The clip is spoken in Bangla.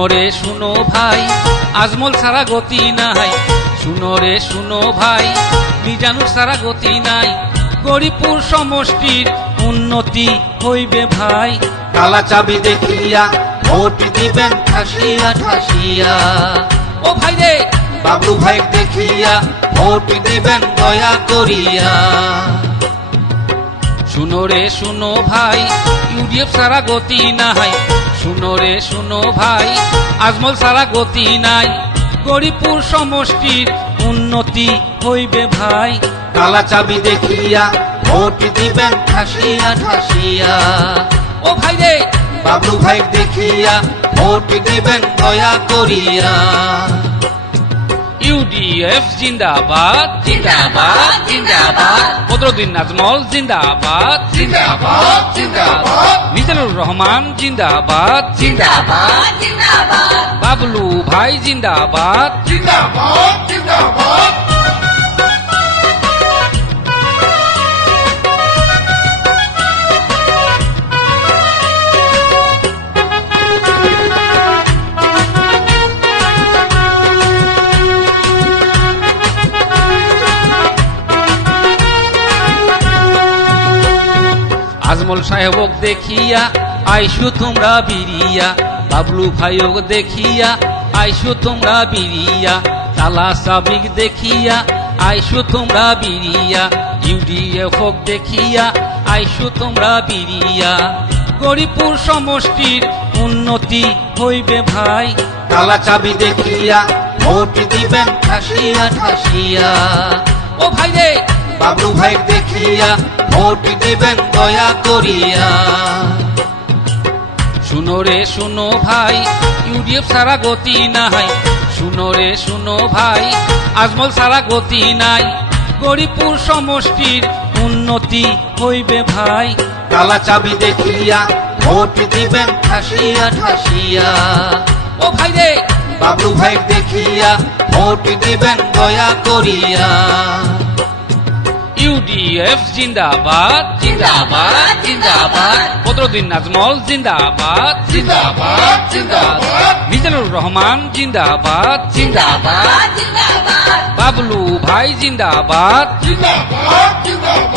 শুনো রে শুনো ভাই, আজমল ছাড়া গতি নাই। শুনো রে শুনো ভাই, মিজানুর ছাড়া গতি নাই। গরিপুর সমষ্টির উন্নতি হইবে ভাই। কালা চাবি দেখিয়া ভোট দিবেন ঠাসিয়া ঠাসিয়া। ও ভাই রে, বাবলু ভাই দেখিয়া ভোট দিবেন দয়া করিয়া। শুনো রে শুনো ভাই, ইউডিএফ ছাড়া গতি নাই। শুনো রে শুনো ভাই, আজমল ছাড়া গতি নাই। গরিপুর সমষ্টির উন্নতি হইবে ভাই। কালা চাবি দেখিয়া ভোট দিবেন ঠাসিয়া ঠাসিয়া। ও ভাই রে, বাবলু ভাই দেখিয়া ভোট দিবেন দয়া করিয়া। ইউডিএফ জিন্দাবাদ জিন্দাবাদ জিন্দাবাদ। বদরুদ্দিন আজমল জিন্দাবাদ জিন্দাবাদ জিন্দাবাদ মিজানুর রহমান জিন্দাবাদ জিন্দাবাদ জিন্দাবাদ বাবলু ভাই জিন্দাবাদ। জিন্দাবাদ জিন্দাবাদ। আজমল সাহেবক দেখিয়া আইসু তোমরা বিরিয়া। বাবলু ভাইওক দেখিয়া আইসু তোমরা বিরিয়া। তালা সাবিক দেখিয়া আইসু তোমরা বিরিয়া। ইউডিএফক দেখিয়া আইসু তোমরা বিরিয়া। গরিপুর সমষ্টির উন্নতি হইবে ভাই। কালা চাবি দেখিয়া ভোট দিবেন ঠাসিয়া ঠাসিয়া। ও ভাই রে, বাবলু ভাই দেখিয়া ভোট দিবেন দয়া করিয়া। শুনো রে শুনো ভাই, ইউডিএফ ছাড়া গতি নাই। শুনো রে শুনো ভাই, আজমল ছাড়া গতি নাই। গরিপুর সমষ্টির উন্নতি হইবে ভাই। কালা চাবি দেখিয়া ভোট দিবেন ঠাসিয়া ঠাসিয়া। ও ভাই রে, বাবলু ভাই দেখিয়া ভোট দিবেন দয়া করিয়া। ইউডিএফ জিন্দাবাদ জিন্দাবাদ জিন্দাবাদ বদরুদ্দিন আজমল জিন্দাবাদ জিন্দাবাদ জিন্দাবাদ মিজানুর রহমান জিন্দাবাদ জিন্দাবাদ জিন্দাবাদ বাবলু ভাই জিন্দাবাদ। জিন্দাবাদ জিন্দাবাদ।